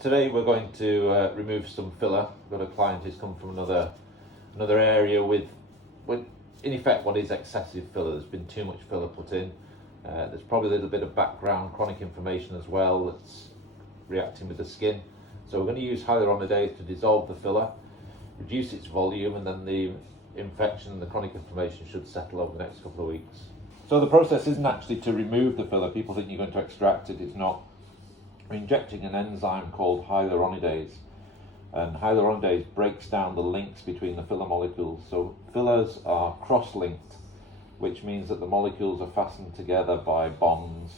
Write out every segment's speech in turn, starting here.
Today we're going to remove some filler. We've got a client who's come from another area with in effect what is excessive filler. There's been too much filler put in. There's probably a little bit of background chronic inflammation as well that's reacting with the skin. So we're going to use hyaluronidase to dissolve the filler, reduce its volume, and then the infection and the chronic inflammation should settle over the next couple of weeks. So the process isn't actually to remove the filler. People think you're going to extract it. It's not. We're injecting an enzyme called hyaluronidase, and hyaluronidase breaks down the links between the filler molecules. So fillers are cross-linked, which means that the molecules are fastened together by bonds,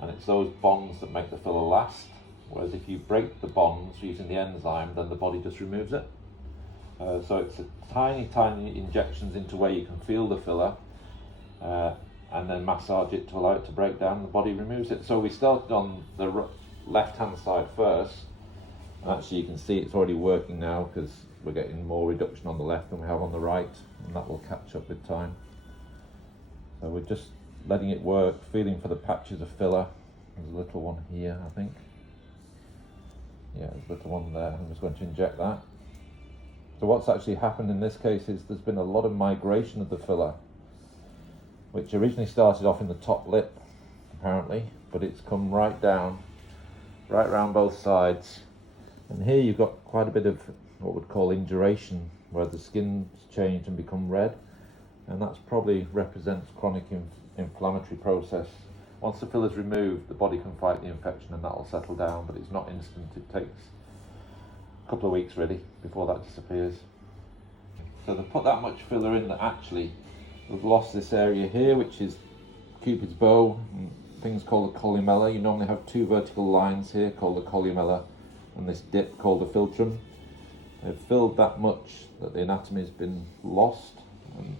and it's those bonds that make the filler last. Whereas if you break the bonds using the enzyme, then the body just removes it. So it's tiny injections into where you can feel the filler, and then massage it to allow it to break down, and the body removes it. So we started on the left-hand side first, and actually you can see it's already working now because we're getting more reduction on the left than we have on the right, and that will catch up with time. So we're just letting it work, feeling for the patches of filler. There's a little one here, I think. Yeah, there's a little one there. I'm just going to inject that. So what's actually happened in this case is there's been a lot of migration of the filler, which originally started off in the top lip, apparently, but it's come right down, right around both sides. And here you've got quite a bit of what we'd call induration, where the skin's changed and become red, and that's probably represents chronic inflammatory process. Once the filler's removed, the body can fight the infection and that'll settle down, but it's not instant. It takes a couple of weeks really before that disappears. So they've put that much filler in that actually we've lost this area here, which is Cupid's bow, and things called the columella. You normally have two vertical lines here called the columella, and this dip called the philtrum. They've filled that much that the anatomy has been lost, and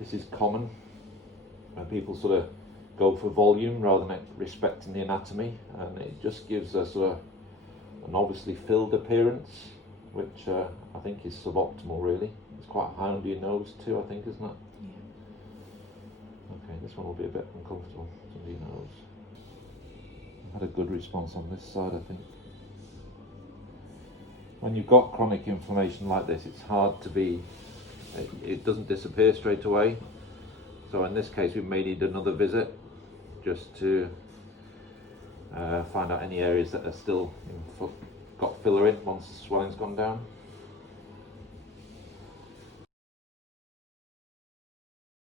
this is common when people sort of go for volume rather than respecting the anatomy, and it just gives us an obviously filled appearance, which I think is suboptimal really. It's quite high under your nose too, I think, isn't it? Yeah. Okay, this one will be a bit uncomfortable under your nose. I've had a good response on this side, I think. When you've got chronic inflammation like this, it's hard to be, it doesn't disappear straight away. So in this case, we may need another visit just to find out any areas that are still got filler in once the swelling's gone down.